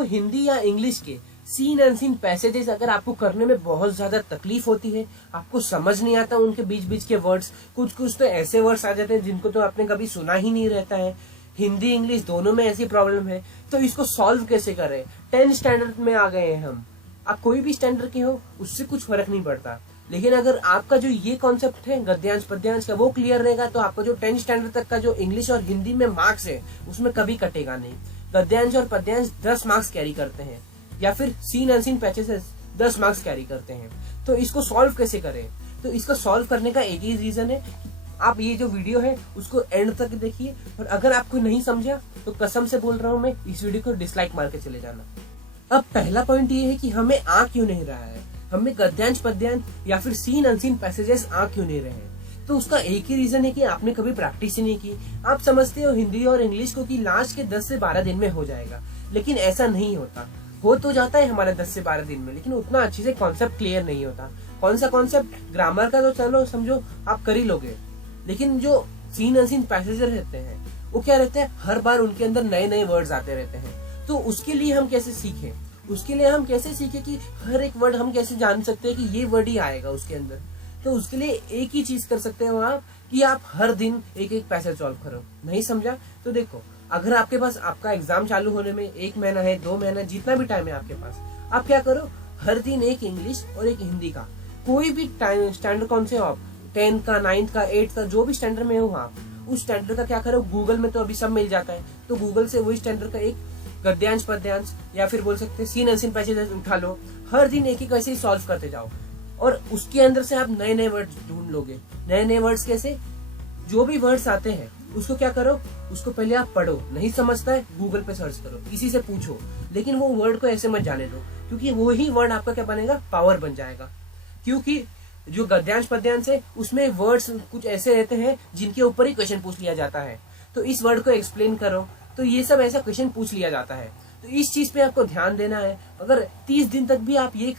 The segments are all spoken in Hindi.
आपको हिंदी या इंग्लिश के सीन अनसीन पैसेजेस अगर आपको करने में बहुत ज्यादा तकलीफ होती है, आपको समझ नहीं आता उनके बीच बीच के वर्ड्स, कुछ कुछ तो ऐसे वर्ड्स आ जाते हैं जिनको तो आपने कभी सुना ही नहीं रहता है, हिंदी इंग्लिश दोनों में ऐसी प्रॉब्लम है, तो इसको सॉल्व कैसे करें। 10 स्टैंडर्ड में आ गए हैं हम, आप कोई भी स्टैंडर्ड के हो उससे कुछ फर्क नहीं पड़ता, लेकिन अगर आपका जो ये कॉन्सेप्ट है गद्यांश पद्यांश का वो क्लियर रहेगा तो आपका जो 10 स्टैंडर्ड तक का जो इंग्लिश और हिंदी में मार्क्स है उसमें कभी कटेगा नहीं। गद्यांश और पद्यांश 10 मार्क्स कैरी करते हैं, या फिर scene unseen passages 10 marks carry करते हैं। तो इसको सॉल्व कैसे करें, तो इसको सॉल्व करने का एक ही रीजन है, आप ये जो वीडियो है उसको एंड तक देखिए, और अगर आपको नहीं समझा तो कसम से बोल रहा हूं मैं, इस वीडियो को डिसलाइक मार के चले जाना। अब पहला पॉइंट ये है कि हमें आ क्यों नहीं रहा है, हमें गद्यांश पद्यांश या फिर सीन अनसीन पैसेजेस आ क्यों नहीं रहे हैं। तो उसका एक ही रीजन है कि आपने कभी प्रैक्टिस ही नहीं की। आप समझते हो हिंदी और इंग्लिश को कि लास्ट के 10 से 12 दिन में हो जाएगा, लेकिन ऐसा नहीं होता। हो तो जाता है हमारे 10 से 12 दिन में, लेकिन उतना अच्छे से कॉन्सेप्ट क्लियर नहीं होता। कौन सा कॉन्सेप्ट, ग्रामर का तो चलो समझो आप कर ही लोगे, लेकिन जो सीन अनसीन पैसेजेस रहते हैं वो क्या रहते हैं, हर बार उनके अंदर नए नए वर्ड्स आते रहते हैं। तो उसके लिए हम कैसे सीखें, उसके लिए हम कैसे सीखें कि हर एक वर्ड हम कैसे जान सकते हैं कि ये वर्ड ही आएगा उसके अंदर। तो उसके लिए एक ही चीज कर सकते हो आप, कि आप हर दिन एक एक पैसेज सॉल्व करो। नहीं समझा तो देखो, अगर आपके पास आपका एग्जाम चालू होने में 1 महीना है, 2 महीना, जितना भी टाइम है आपके पास, आप क्या करो, हर दिन एक इंग्लिश और एक हिंदी का कोई भी स्टैंडर्ड कौन से हो आप, 10th का, 9th का, 8th का, जो भी स्टैंडर्ड में हो आप, उस स्टैंडर्ड का क्या करो, गूगल में तो अभी सब मिल जाता है, तो गूगल से वही स्टैंडर्ड का एक गद्यांश पद्यांश या फिर बोल सकते हैं सीन अनसीन पैसेज उठा लो, हर दिन एक एक ऐसे ही सॉल्व करते जाओ, और उसके अंदर से आप नए नए वर्ड्स ढूंढ लोगे। नए नए वर्ड्स कैसे, जो भी वर्ड्स आते हैं उसको क्या करो, उसको पहले आप पढ़ो, नहीं समझता है गूगल पे सर्च करो, किसी से पूछो, लेकिन वो वर्ड को ऐसे मत जाने दो, क्योंकि वो ही वर्ड आपका क्या बनेगा, पावर बन जाएगा। क्योंकि जो गद्यांश पद्यांश है उसमें वर्ड्स कुछ ऐसे रहते हैं जिनके ऊपर ही क्वेश्चन पूछ लिया जाता है, तो इस वर्ड को एक्सप्लेन करो, तो ये सब ऐसा क्वेश्चन पूछ लिया जाता है। तो इस चीज पे आपको ध्यान देना है। अगर 30 दिन तक भी आप ये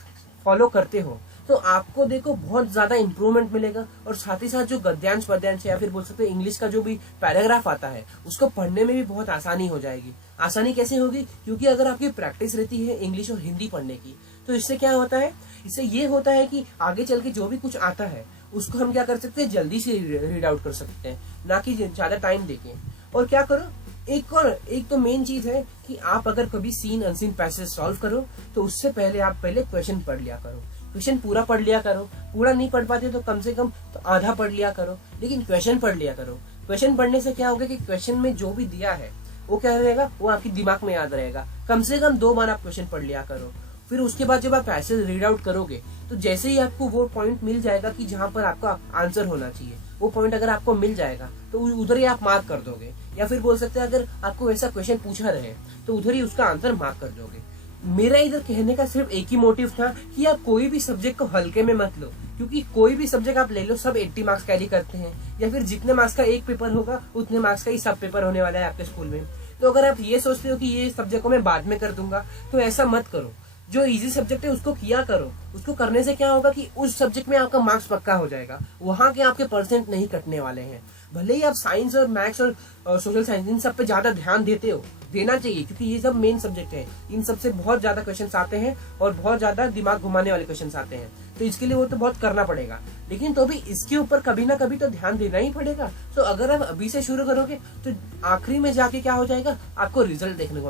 फॉलो करते हो तो आपको देखो बहुत ज्यादा इंप्रूवमेंट मिलेगा, और साथ ही साथ जो गद्यांश पद्यांश या फिर बोल सकते हैं इंग्लिश का जो भी पैराग्राफ आता है उसको पढ़ने में भी बहुत आसानी हो जाएगी। आसानी कैसे होगी, क्योंकि अगर आपकी प्रैक्टिस रहती है इंग्लिश और हिंदी पढ़ने की, तो इससे क्या होता है, इससे ये होता है कि आगे चल के जो भी कुछ आता है उसको हम क्या कर सकते हैं, जल्दी से रीड आउट कर सकते हैं, ना कि ज्यादा टाइम देके। और क्या करो, एक तो मेन चीज है कि आप अगर कभी सीन अनसीन पैसेज सॉल्व करो तो उससे पहले आप पहले क्वेश्चन पढ़ लिया करो, क्वेश्चन पूरा पढ़ लिया करो, पूरा नहीं पढ़ पाते तो कम से कम तो आधा पढ़ लिया करो, लेकिन क्वेश्चन पढ़ लिया करो। क्वेश्चन पढ़ने से क्या होगा कि क्वेश्चन में जो भी दिया है वो क्या रहेगा, वो आपके दिमाग में याद रहेगा। कम से कम 2 बार आप क्वेश्चन पढ़ लिया करो, फिर उसके बाद जब आप पैसेज रीड आउट करोगे तो जैसे ही आपको वो पॉइंट मिल जाएगा कि जहां पर आपका आंसर होना चाहिए, वो पॉइंट अगर आपको मिल जाएगा तो उधर ही आप मार्क कर दोगे, या फिर बोल सकते हैं अगर आपको ऐसा क्वेश्चन पूछा रहे तो उधर ही उसका आंसर मार्क कर दोगे। मेरा इधर कहने का सिर्फ एक ही मोटिव था कि आप कोई भी सब्जेक्ट को हल्के में मत लो, क्योंकि कोई भी सब्जेक्ट आप ले लो सब 80 मार्क्स कैरी करते हैं, या फिर जितने मार्क्स का एक पेपर होगा उतने मार्क्स का ही सब पेपर होने वाला है आपके स्कूल में। तो अगर आप ये सोचते हो कि ये सब्जेक्ट को मैं बाद में कर दूंगा, तो ऐसा मत करो। जो इजी सब्जेक्ट है उसको किया करो, उसको करने से क्या होगा कि उस सब्जेक्ट में आपका मार्क्स पक्का हो जाएगा, वहां के आपके परसेंट नहीं कटने वाले हैं। भले ही आप साइंस और मैथ्स और सोशल साइंस इन सब पे ज्यादा ध्यान देते हो, देना चाहिए, क्योंकि ये सब मेन सब्जेक्ट है, इन सब से बहुत ज्यादा क्वेश्चंस आते हैं और बहुत ज्यादा दिमाग घुमाने वाले क्वेश्चंस आते हैं, तो इसके लिए वो तो बहुत करना पड़ेगा, लेकिन तो भी इसके ऊपर कभी ना कभी तो ध्यान देना ही पड़ेगा। तो अगर आप अभी से शुरू करोगे तो आखिरी में जाके क्या हो जाएगा, आपको रिजल्ट देखने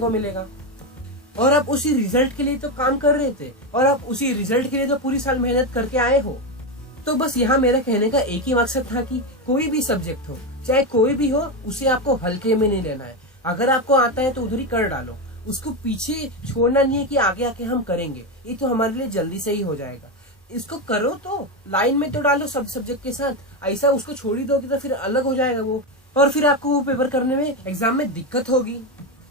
को मिलेगा, और आप उसी रिजल्ट के लिए तो काम कर रहे थे, और आप उसी रिजल्ट के लिए तो पूरी साल मेहनत करके आए हो। तो बस यहाँ मेरा कहने का एक ही मकसद था कि कोई भी सब्जेक्ट हो, चाहे कोई भी हो, उसे आपको हल्के में नहीं लेना है। अगर आपको आता है तो उधर ही कर डालो, उसको पीछे छोड़ना नहीं है कि आगे आके हम करेंगे, ये तो हमारे लिए जल्दी से ही हो जाएगा। इसको करो तो लाइन में तो डालो सब सब्जेक्ट के साथ, ऐसा उसको छोड़ ही दोगे तो फिर अलग हो जाएगा वो, और फिर आपको वो पेपर करने में एग्जाम में दिक्कत होगी।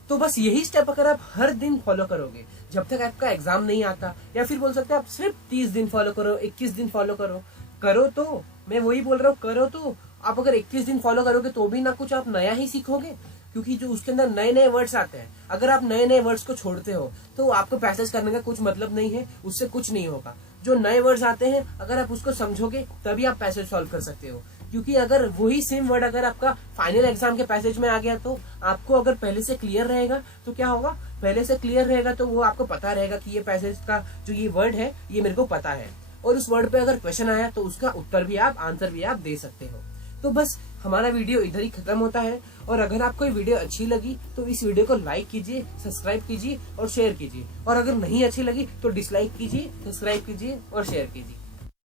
तो बस यही स्टेप अगर आप हर दिन फॉलो करोगे जब तक आपका एग्जाम नहीं आता, या फिर बोल सकते हैं आप सिर्फ 30 दिन फॉलो करो, 21 दिन फॉलो करो तो मैं वही बोल रहा हूँ, करो तो आप अगर 21 दिन फॉलो करोगे तो भी ना कुछ आप नया ही सीखोगे, क्योंकि जो उसके अंदर नए नए वर्ड्स आते हैं, अगर आप नए नए वर्ड्स को छोड़ते हो तो आपको पैसेज करने का कुछ मतलब नहीं है, उससे कुछ नहीं होगा। जो नए वर्ड्स आते हैं अगर आप उसको समझोगे तभी आप पैसेज सॉल्व कर सकते हो। क्योंकि अगर वही सेम वर्ड अगर आपका फाइनल एग्जाम के पैसेज में आ गया तो आपको अगर पहले से क्लियर रहेगा तो क्या होगा, पहले से क्लियर रहेगा तो वो आपको पता रहेगा कि ये पैसेज का जो ये वर्ड है ये मेरे को पता है, और उस वर्ड पे अगर क्वेश्चन आया तो उसका उत्तर भी आप, आंसर भी आप दे सकते हो। तो बस हमारा वीडियो इधर ही खत्म होता है, और अगर आपको ये वीडियो अच्छी लगी तो इस वीडियो को लाइक कीजिए, सब्सक्राइब कीजिए और शेयर कीजिए, और अगर नहीं अच्छी लगी तो डिसलाइक कीजिए, सब्सक्राइब कीजिए और शेयर कीजिए।